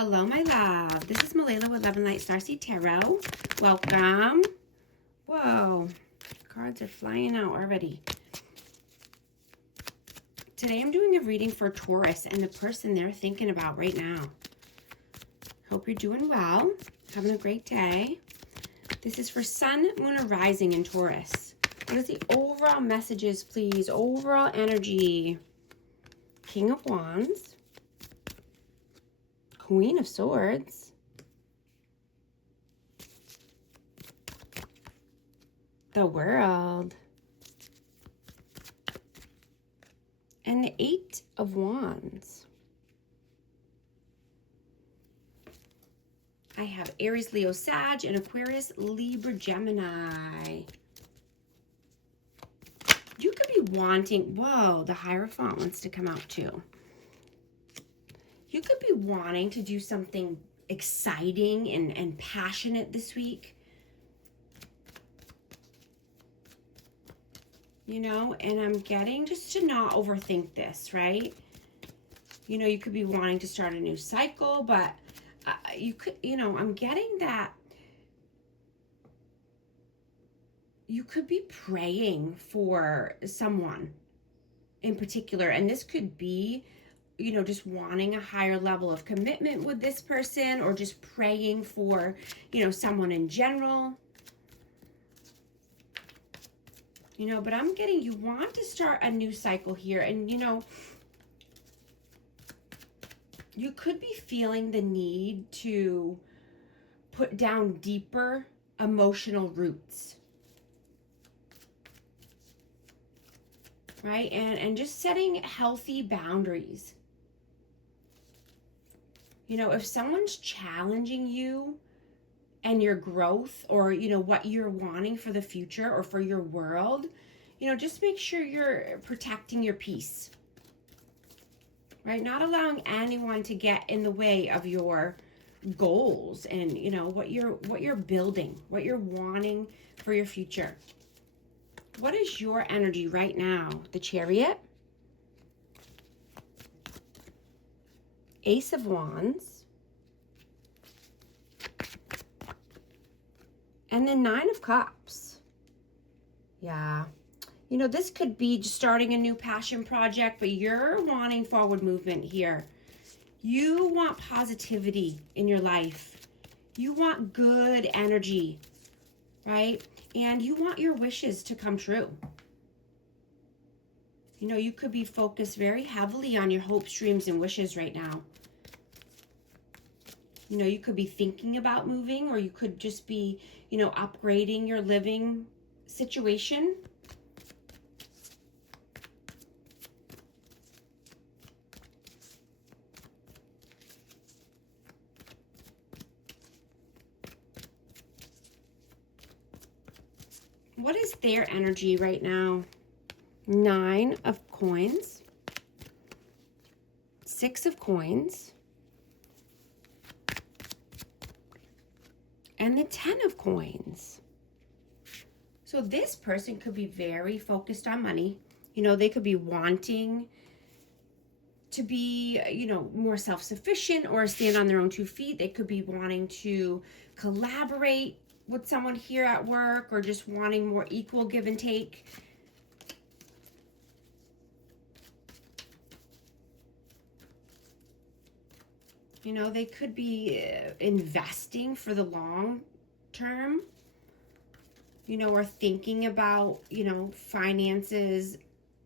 Hello, my love. This is Malayla with Love and Light Starseed Tarot. Welcome. Whoa, cards are flying out already. Today I'm doing a reading for Taurus and the person they're thinking about right now. Hope you're doing well, having a great day. This is for Sun, Moon, or Rising in Taurus. What is the overall messages, please? Overall energy. King of Wands. Queen of Swords. The World. And the Eight of Wands. I have Aries, Leo, Sag, and Aquarius, Libra, Gemini. You could be wanting, whoa, the Hierophant wants to come out too. You could be wanting to do something exciting and passionate this week. You know, and I'm getting just to not overthink this, right? You know, you could be wanting to start a new cycle, but you could, you know, I'm getting that you could be praying for someone in particular, and this could be, you know, just wanting a higher level of commitment with this person, or just praying for, you know, someone in general. You know, but I'm getting you want to start a new cycle here. And, you know, you could be feeling the need to put down deeper emotional roots. Right? And just setting healthy boundaries. You know, if someone's challenging you and your growth, or, you know, what you're wanting for the future or for your world, you know, just make sure you're protecting your peace, right? Not allowing anyone to get in the way of your goals and, you know, what you're building, what you're wanting for your future. What is your energy right now? The Chariot, Ace of Wands, and then Nine of Cups. Yeah. You know, this could be just starting a new passion project, but you're wanting forward movement here. You want positivity in your life. You want good energy, right? And you want your wishes to come true. You know, you could be focused very heavily on your hopes, dreams, and wishes right now. You know, you could be thinking about moving, or you could just be, you know, upgrading your living situation. What is their energy right now? Nine of Coins, Six of Coins, and the 10 of Coins. So this person could be very focused on money. You know, they could be wanting to be, you know, more self-sufficient or stand on their own 2 feet. They could be wanting to collaborate with someone here at work, or just wanting more equal give and take. You know, they could be investing for the long term, you know, or thinking about, you know, finances,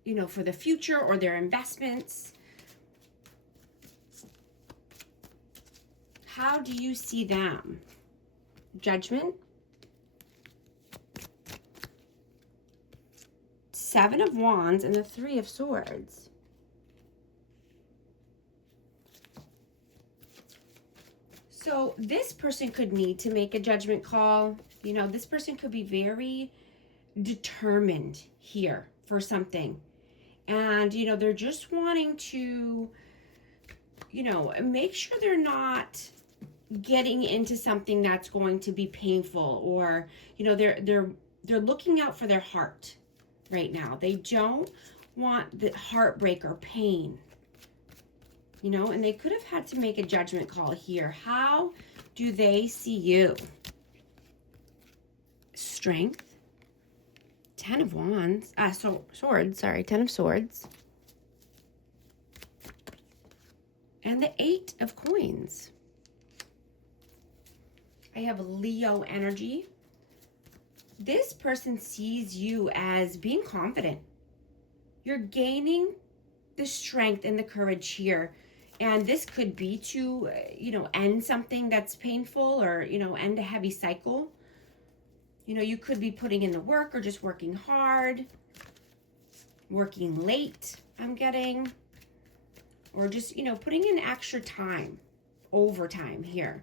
you know, for the future, or their investments. How do you see them? Judgment. Seven of Wands and the Three of Swords. So this person could need to make a judgment call. You know, this person could be very determined here for something. And, you know, they're just wanting to, you know, make sure they're not getting into something that's going to be painful, or, you know, they're looking out for their heart right now. They don't want the heartbreak or pain. you know, and they could have had to make a judgment call here. How do they see you? Strength, 10 of wands, swords, sorry, 10 of swords, and the 8 of coins. I have Leo energy. This person sees you as being confident. You're gaining the strength and the courage here. And this could be to, you know, end something that's painful, or, you know, end a heavy cycle. You know, you could be putting in the work or just working hard, working late, I'm getting, or just, you know, putting in extra time, overtime here.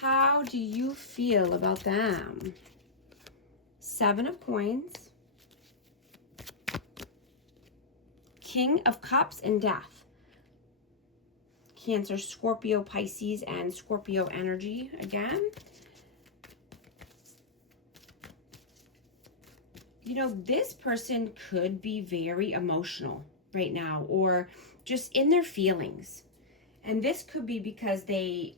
How do you feel about them? 7 of coins, King of Cups, and Death. Cancer, Scorpio, Pisces, and Scorpio energy again. You know, this person could be very emotional right now, or just in their feelings. And this could be because they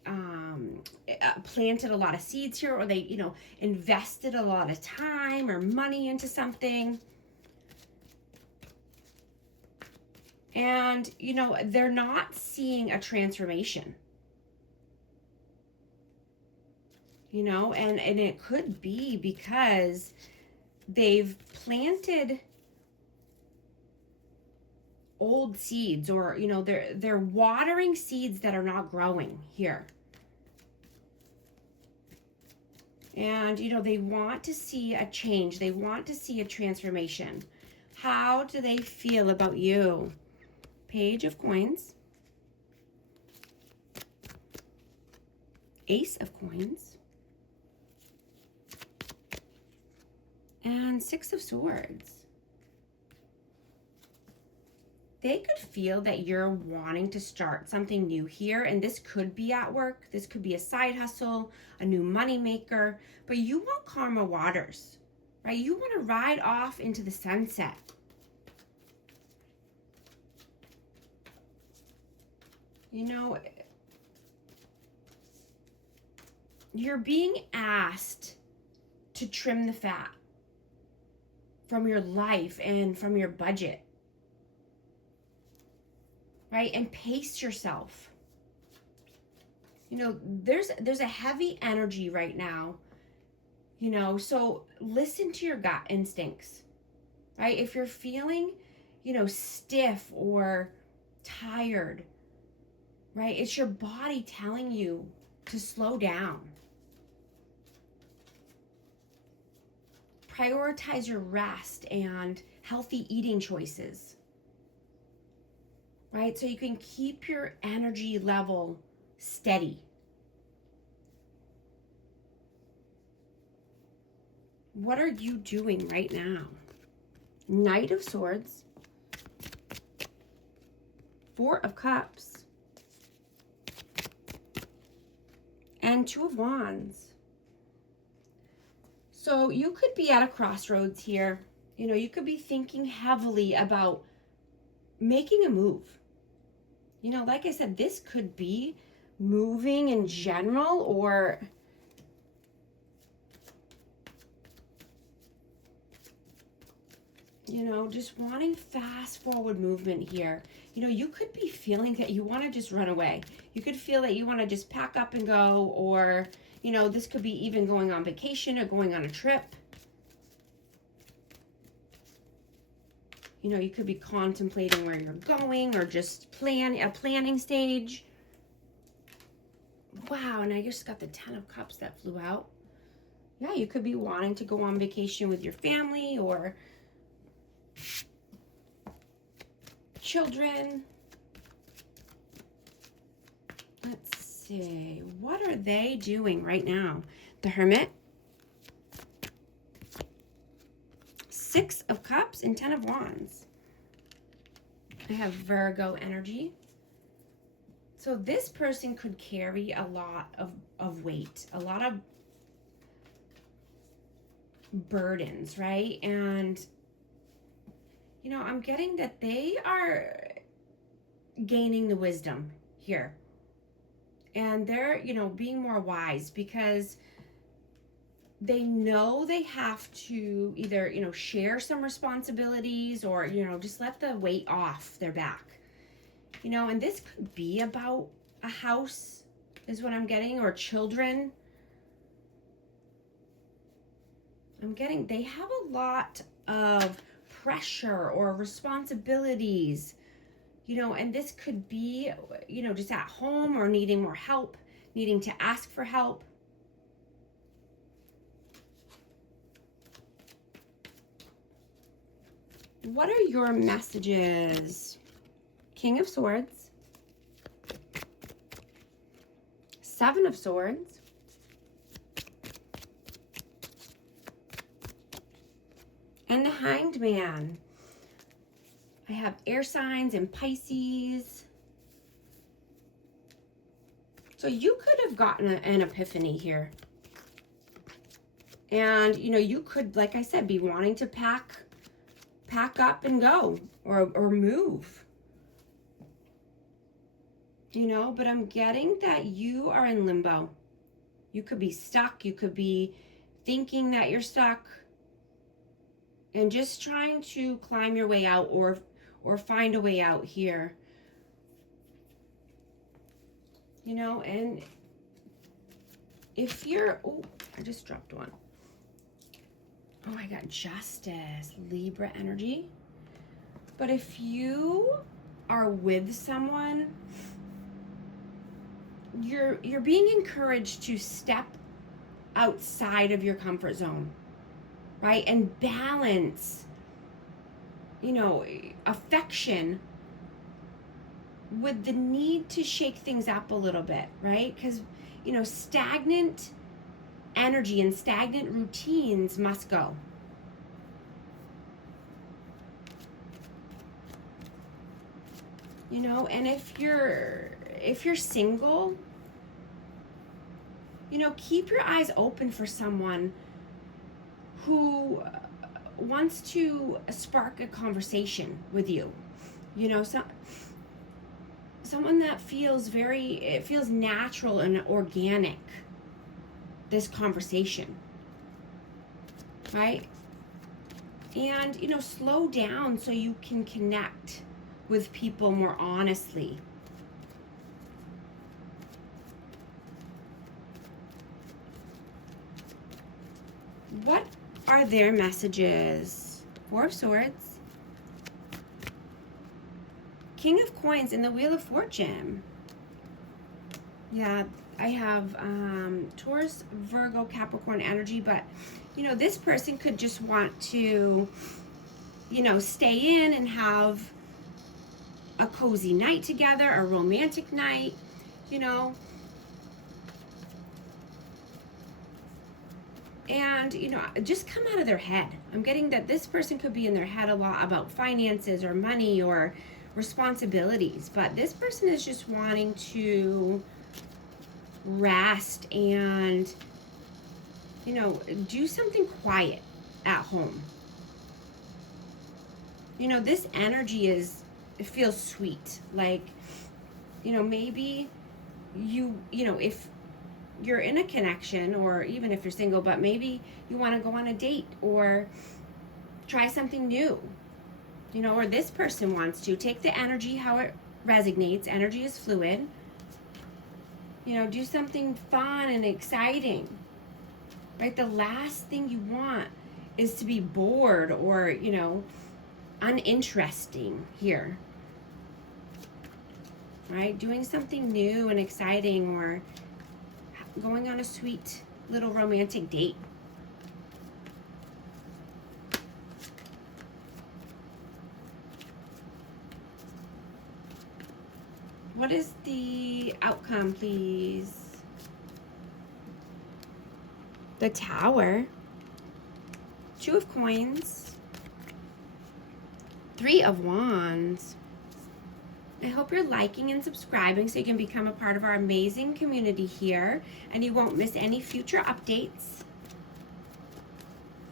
planted a lot of seeds here, or they, you know, invested a lot of time or money into something. And, you know, they're not seeing a transformation. You know, and it could be because they've planted old seeds, or, you know, they're watering seeds that are not growing here. And, you know, they want to see a change. They want to see a transformation. How do they feel about you? Page of coins, Ace of coins, and 6 of swords. They could feel that you're wanting to start something new here, and this could be at work, this could be a side hustle, a new money maker, but you want calmer waters, right? You want to ride off into the sunset. You know, you're being asked to trim the fat from your life and from your budget. Right? And pace yourself. You know, there's a heavy energy right now, you know, so listen to your gut instincts, right? If you're feeling, you know, stiff or tired, right? It's your body telling you to slow down. Prioritize your rest and healthy eating choices. Right? So you can keep your energy level steady. What are you doing right now? Knight of Swords, 4 of Cups, and 2 of Wands. So you could be at a crossroads here. You know, you could be thinking heavily about making a move. You know, like I said, this could be moving in general, or you know, just wanting fast forward movement here. You know, you could be feeling that you want to just run away. You could feel that you want to just pack up and go, or, you know, this could be even going on vacation or going on a trip. You know, you could be contemplating where you're going, or just planning stage. Wow, and I just got the 10 of Cups that flew out. Yeah, you could be wanting to go on vacation with your family or children. Let's see, what are they doing right now? The Hermit, 6 of Cups, and 10 of Wands. I have Virgo energy. So this person could carry a lot of weight, a lot of burdens, right? And, You know, I'm getting that they are gaining the wisdom here. And they're, you know, being more wise because they know they have to either, you know, share some responsibilities or, you know, just let the weight off their back. You know, and this could be about a house, is what I'm getting, or children. I'm getting they have a lot of pressure or responsibilities, you know, and this could be, you know, just at home or needing more help, needing to ask for help. What are your messages? King of Swords, Seven of Swords, and the Hanged Man. I have air signs and Pisces. So you could have gotten an epiphany here. And, you know, you could, like I said, be wanting to pack up and go or move. You know, but I'm getting that you are in limbo. You could be stuck. You could be thinking that you're stuck and just trying to climb your way out or find a way out here. You know, and if you're, oh, I just dropped one. Oh, I got Justice, Libra energy. But if you are with someone, you're being encouraged to step outside of your comfort zone, right? And balance, you know, affection with the need to shake things up a little bit, right? Because, you know, stagnant energy and stagnant routines must go. You know, and if you're single, you know, keep your eyes open for someone who wants to spark a conversation with you. You know, someone that feels it feels natural and organic, this conversation, right? And, you know, slow down so you can connect with people more honestly. What are their messages? Four of Swords, King of Coins, and the Wheel of Fortune. Yeah, I have Taurus, Virgo, Capricorn energy, but, you know, this person could just want to, you know, stay in and have a cozy night together, a romantic night, you know. And, you know, just come out of their head. I'm getting that this person could be in their head a lot about finances or money or responsibilities, but this person is just wanting to rest and, you know, do something quiet at home. You know, this energy it feels sweet. Like, you know, maybe you know, if you're in a connection, or even if you're single, but maybe you want to go on a date or try something new, you know, or this person wants to take the energy how it resonates. Energy is fluid. You know, do something fun and exciting, right? The last thing you want is to be bored or, you know, uninteresting here, right? Doing something new and exciting, or going on a sweet little romantic date. What is the outcome, please? The Tower, Two of Coins, Three of Wands. I hope you're liking and subscribing so you can become a part of our amazing community here and you won't miss any future updates.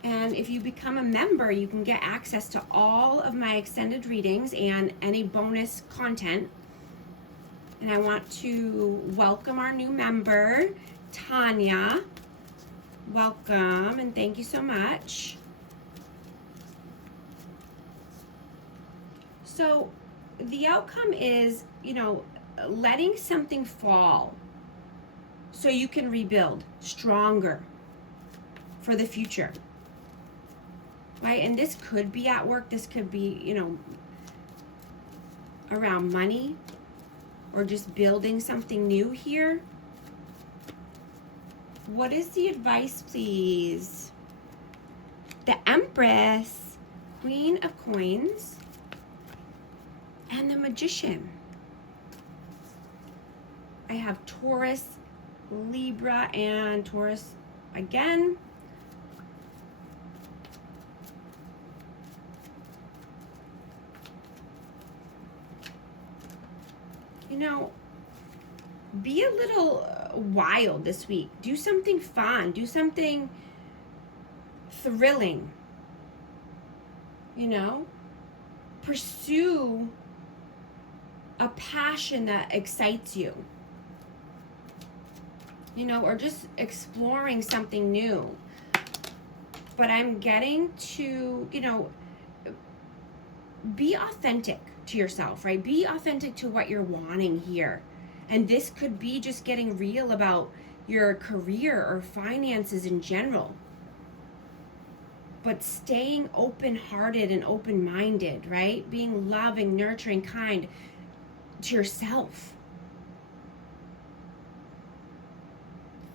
And if you become a member, you can get access to all of my extended readings and any bonus content. And I want to welcome our new member, Tanya. Welcome, and thank you so much. So the outcome is, letting something fall so you can rebuild stronger for the future. Right? And this could be at work, this could be, around money or just building something new here. What is the advice, please? The Empress, Queen of Coins, and the Magician. I have Taurus, Libra, and Taurus again. Be a little wild this week. Do something fun. Do something thrilling. Pursue a passion that excites you. Or just exploring something new. But I'm getting to, be authentic to yourself, right? Be authentic to what you're wanting here. And this could be just getting real about your career or finances in general. But staying open-hearted and open-minded, right? Being loving, nurturing, kind to yourself.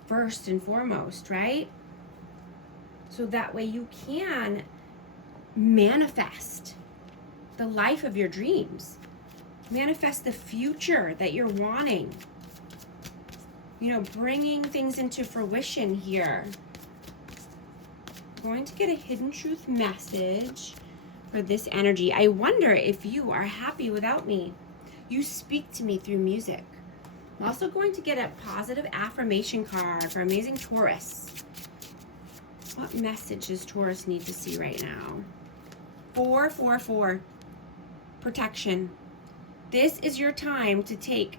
First and foremost, right? So that way you can manifest the life of your dreams. Manifest the future that you're wanting. Bringing things into fruition here. I'm going to get a hidden truth message for this energy. I wonder if you are happy without me. You speak to me through music. I'm also going to get a positive affirmation card for amazing Taurus. What message does Taurus need to see right now? 444. Protection. This is your time to take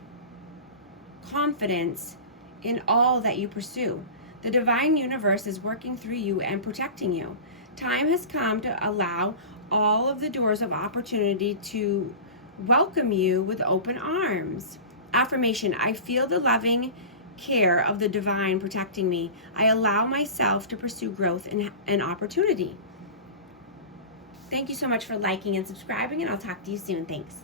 confidence in all that you pursue. The divine universe is working through you and protecting you. Time has come to allow all of the doors of opportunity to welcome you with open arms. Affirmation. I feel the loving care of the divine protecting me. I allow myself to pursue growth and opportunity. Thank you so much for liking and subscribing, and I'll talk to you soon. Thanks.